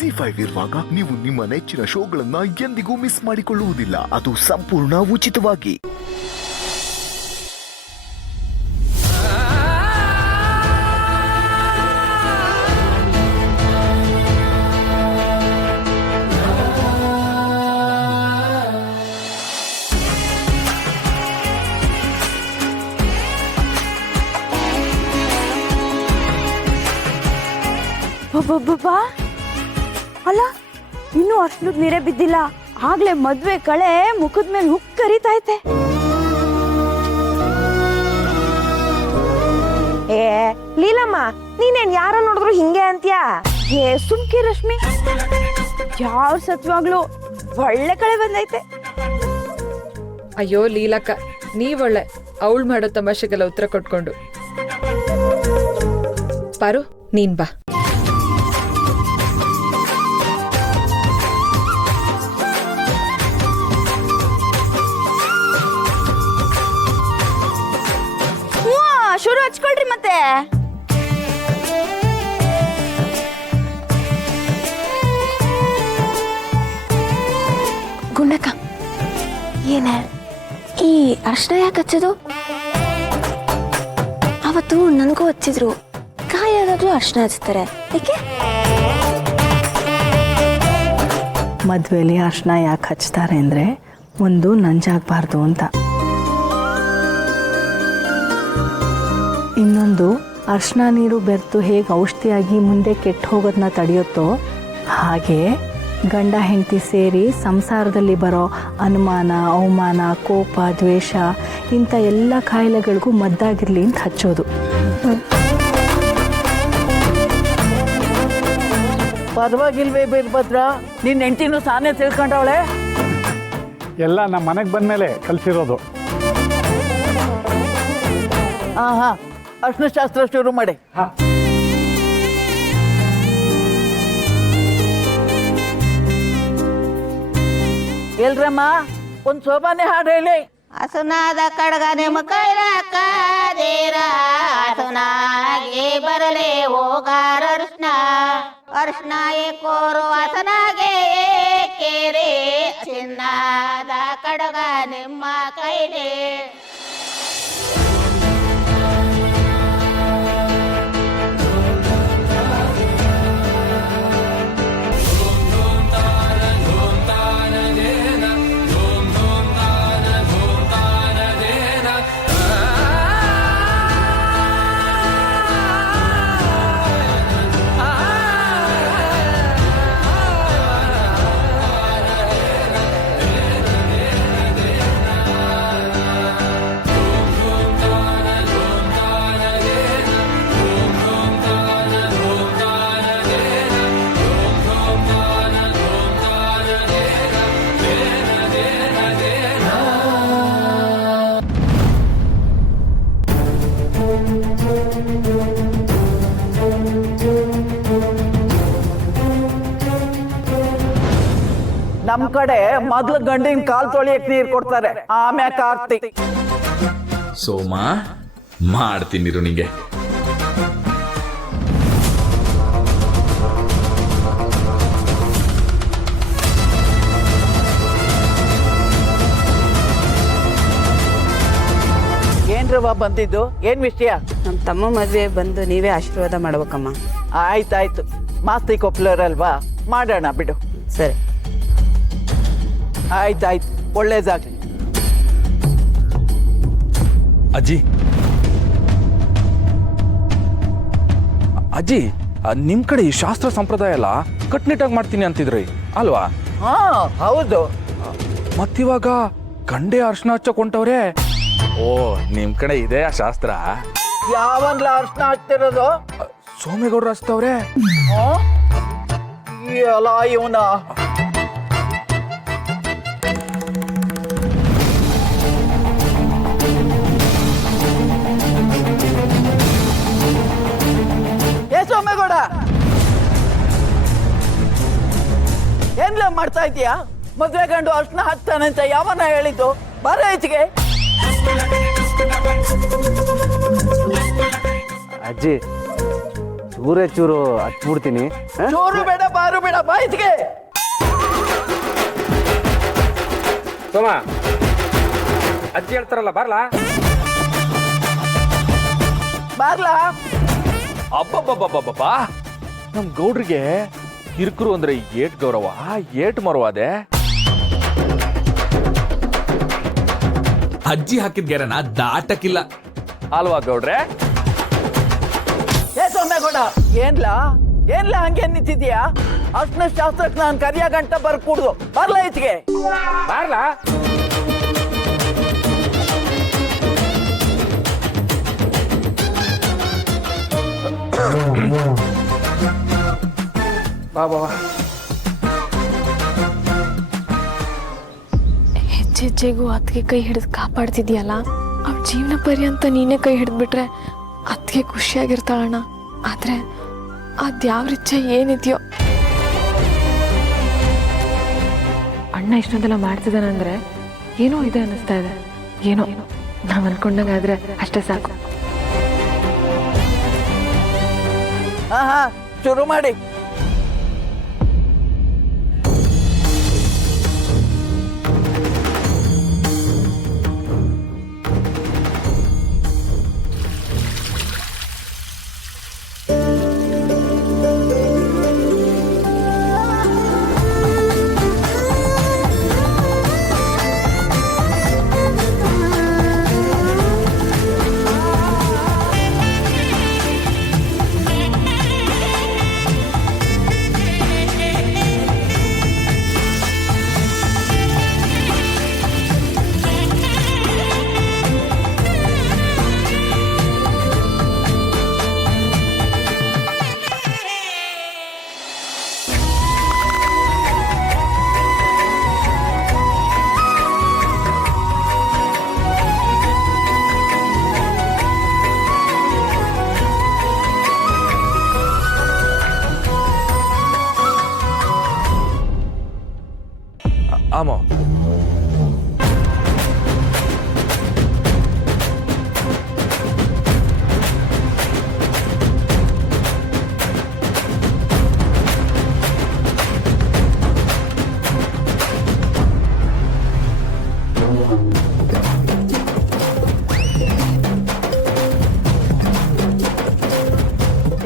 ZEE5 ಇರುವಾಗ ನೀವು ನಿಮ್ಮ ನೆಚ್ಚಿನ ಶೋಗಳನ್ನ ಎಂದಿಗೂ ಮಿಸ್ ಮಾಡಿಕೊಳ್ಳುವುದಿಲ್ಲ. ಅದು ಸಂಪೂರ್ಣ ಉಚಿತವಾಗಿ. ಬಾ ಅಲ್ಲ, ಇನ್ನೂ ಅರ್ಶನದ ನೀರೇ ಬಿದ್ದಿಲ್ಲ, ಆಗ್ಲೇ ಮದ್ವೆ ಕಳೆ ಮುಖದ ಮೇಲೆ ಹುಕ್ ಕರಿತೈತೆ. ಏ ಲೀಲಮ್ಮ, ನೀನೇನ್ ಯಾರ ನೋಡಿದ್ರು ಹಿಂಗೆ ಅಂತ್ಯಾ? ಏ ಸುಮ್ಕಿ ರಶ್ಮಿ, ಯಾವ ಸತ್ವಾಗ್ಲೂ ಒಳ್ಳೆ ಕಳೆ ಬಂದೈತೆ. ಅಯ್ಯೋ ಲೀಲಕ್ಕ, ನೀವೊಳ್ಳೆ ಅವಳು ಮಾಡೋ ತಮಾಷೆಗೆಲ್ಲ ಉತ್ತರ ಕೊಟ್ಕೊಂಡು. ಪಾರು, ನೀನ್ ಬಾ. ಶುರು ಹಚ್ಕೊಳ್ರಿ ಮತ್ತೆ. ಗುಂಡಕ್ಕ, ಏನ ಈ ಅರ್ಶನ ಯಾಕೆ ಹಚ್ಚೋದು? ಅವತ್ತು ನನಗೂ ಹಚ್ಚಿದ್ರು, ಕಾಯಾದಾಗ್ಲೂ ಅರ್ಶನ ಹಚ್ತಾರೆ, ಏಕೆ? ಮದುವೆಲಿ ಅರ್ಶನ ಯಾಕೆ ಹಚ್ತಾರೆ ಅಂದರೆ, ಒಂದು ನಂಜಾಗಬಾರ್ದು ಅಂತ. ಇನ್ನೊಂದು, ಅರ್ಶನ ನೀರು ಬೆರೆತು ಹೇಗೆ ಔಷಧಿಯಾಗಿ ಮುಂದೆ ಕೆಟ್ಟು ಹೋಗೋದನ್ನ ತಡೆಯುತ್ತೋ ಹಾಗೆ ಗಂಡ ಹೆಂಡತಿ ಸೇರಿ ಸಂಸಾರದಲ್ಲಿ ಬರೋ ಅನುಮಾನ, ಅವಮಾನ, ಕೋಪ, ದ್ವೇಷ ಇಂಥ ಎಲ್ಲ ಕಾಯಿಲೆಗಳಿಗೂ ಮದ್ದಾಗಿರಲಿ ಅಂತ ಹಚ್ಚೋದು. ಪರವಾಗಿಲ್ವೇ ಬೀರ್ಭದ್ರ, ನಿನ್ನ ಹೆಂಡತಿನೂ ಸಾನೇ ತಿಳ್ಕೊಂಡವಳೆ. ಎಲ್ಲ ನಮ್ಮ ಮನೆಗೆ ಬಂದಮೇಲೆ ಕಲಿಸಿರೋದು. ಹಾ, ಅರ್ಶನ ಶಾಸ್ತ್ರ ಶುರು ಮಾಡಿ. ಎಲ್ರಮ್ಮ, ಒಂದು ಸೋಬಾನೆ ಹಾಡು ಹೇಳಿ. ಹಸುನಾದ ಕಡಗ ನಿಮ್ಮ ಕೈಲಾಕದೇರ, ಹಸುನಾಗೆ ಬರಲೇ ಹೋಗಾರ ಅರ್ಶನ, ಅರ್ಶನ ಏಕೋರು ಹಸನಾಗೆ ಏಕೇರೆ, ಚಿನ್ನದ ಕಡಗ ನಿಮ್ಮ ಕೈಲೇ. ನಮ್ ಕಡೆ ಮೊದ್ಲು ಗಂಡಿನ ಕಾಲ್ ತೊಳಿಯಕ್ ನೀರ್ ಕೊಡ್ತಾರೆ, ಆಮ್ಯಾಕ ಆರ್ತಿ. ಸೋಮ, ಮಾಡ್ತೀನಿರು ನಿಂಗೆ. ಏನ್ರವ್ವ ಬಂದಿದ್ದು? ಏನ್ ವಿಷಯ? ನಮ್ಮ ತಮ್ಮ ಮದುವೆ ಬಂದು ನೀವೇ ಆಶೀರ್ವಾದ ಮಾಡ್ಬೇಕಮ್ಮ. ಆಯ್ತಾಯ್ತು, ಮಾಸ್ತಿ ಕೊಪ್ಲರಲ್ವಾ, ಮಾಡೋಣ ಬಿಡು. ಸರಿ. ಆಯ್ತಾಯ್ತು, ಒಳ್ಳೇದಾಗ್ಲಿ. ಅಜ್ಜಿ, ಅಜ್ಜಿ, ನಿಮ್ ಕಡೆ ಈ ಶಾಸ್ತ್ರ ಸಂಪ್ರದಾಯ ಎಲ್ಲ ಕಟ್ನಿಟ್ಟಾಗಿ ಮಾಡ್ತೀನಿ ಅಂತಿದ್ರಿ ಅಲ್ವಾ? ಹಾ ಹೌದು. ಮತ್ತಿವಾಗ ಗಂಡೆ ಅರ್ಶನ ಹಚ್ಚಕೊಂಡವ್ರೆ. ಓ, ನಿಮ್ ಕಡೆ ಇದೆ ಆ ಶಾಸ್ತ್ರ? ಯಾವನ್ಲ ಅರ್ಶನ ಹಚ್ತಿರೋದು? ಸೋಮೇಗೌಡ್ರು ಹಚ್ತವ್ರೆ. ಎಲ್ಲ ಇವನ ಸೋಮೇಗೌಡ, ಏನ್ಲ ಮಾಡ್ತಾ ಇದೀಯಾ? ಮದ್ವೆ ಗಂಡು ಅರ್ಶನ ಹಚ್ತಾನೆ ಅಂತ ಯಾವನ ಹೇಳಿದ್ದು? ಬರ ಹೆಚ್ಚಿಗೆ. ಅಜ್ಜಿ, ಚೂರೇ ಚೂರು ಹಚ್ಬಿಡ್ತೀನಿ. ಚೂರು ಬೇಡ, ಬಾರು ಬೇಡ, ಬಾ ಇದಕ್ಕೆ ಸೋಮ ಅಜ್ಜಿ ಹೇಳ್ತಾರಲ್ಲ ಬರ್ಲಾ ಬಾರ್ಲಾ ಅಬ್ಬಬ್ಬಬ್ಬಬ್ಬಬ್ಬ ನಮ್ ಗೌಡ್ರಿಗೆ ಕಿರ್ಕರು ಅಂದ್ರೆ ಏಟ್ ಗೌರವ ಏಟ್ ಮರವಾದೆ. ಅಜ್ಜಿ ಹಾಕಿದ ಗೆರನ ದಾಟಕ್ಕಿಲ್ಲ ಅಲ್ವಾ ಗೌಡ್ರೆ? ಏ ಸೊಮ್ಮೇಗೌಡ, ಏನ್ಲಾ ಹಂಗೆ ನಿಂತಿದ್ಯಾ? ಅರ್ಶನ ಶಾಸ್ತ್ರಕ್ಕೆ ನಾನು ಕರಿಯ ಗಂಟ ಬರ್ಕೂಡ್ದು. ಬರ್ಲಾ ಈಚೆಗೆ ಬಾರ್ಲಾ ಬಾ ಬಾ ಹೆಜ್ಜೆಜ್ಜೆಗೂ ಅತ್ತಿಗೆ ಕೈ ಹಿಡಿದು ಕಾಪಾಡ್ತಿದ್ಯಲ್ಲ, ಅವ್ಳ ಜೀವನ ಪರ್ಯಂತ ನೀನೇ ಕೈ ಹಿಡಿದ್ಬಿಟ್ರೆ ಅತ್ತಿಗೆ ಖುಷಿಯಾಗಿರ್ತಾಳಣ್ಣ. ಆದ್ರೆ ಅದ್ಯಾವ ಇಚ್ಛೆ ಏನಿದೆಯೋ. ಅಣ್ಣ ಇಷ್ಟೊಂದೆಲ್ಲ ಮಾಡ್ತಿದ್ದಾನಂದ್ರೆ ಏನೋ ಇದೆ ಅನ್ನಿಸ್ತಾ ಇದೆ. ಏನೋ ನಾವ್ ಅನ್ಕೊಂಡಂಗಾದ್ರೆ ಅಷ್ಟೇ ಸಾಕು. ಹಾ ಶುರು ಮಾಡಿ. ಆಮೋ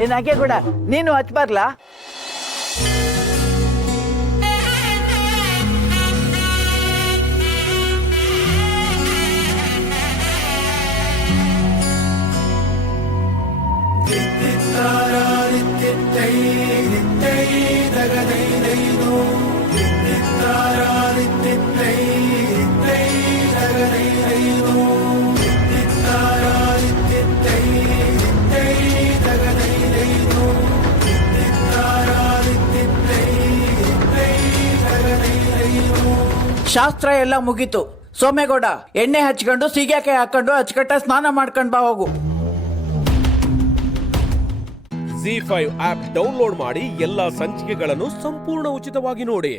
ಏನಾಗೆ ಕೂಡ ನೀನು ಹಚ್ಬಾರ್ಲಾ? ಶಾಸ್ತ್ರ ಎಲ್ಲ ಮುಗೀತು. ಸೋಮೇಗೌಡ, ಎಣ್ಣೆ ಹಚ್ಕೊಂಡು ಸೀಗೆಕಾಯಿ ಹಾಕೊಂಡು ಅಚ್ಚುಕಟ್ಟ ಸ್ನಾನ ಮಾಡ್ಕೊಂಡ್ ಬಾ ಹೋಗು. ZEE5 ಆಪ್ ಡೌನ್ಲೋಡ್ ಮಾಡಿ ಎಲ್ಲಾ ಸಂಚಿಕೆಗಳನ್ನು ಸಂಪೂರ್ಣ ಉಚಿತವಾಗಿ ನೋಡಿ.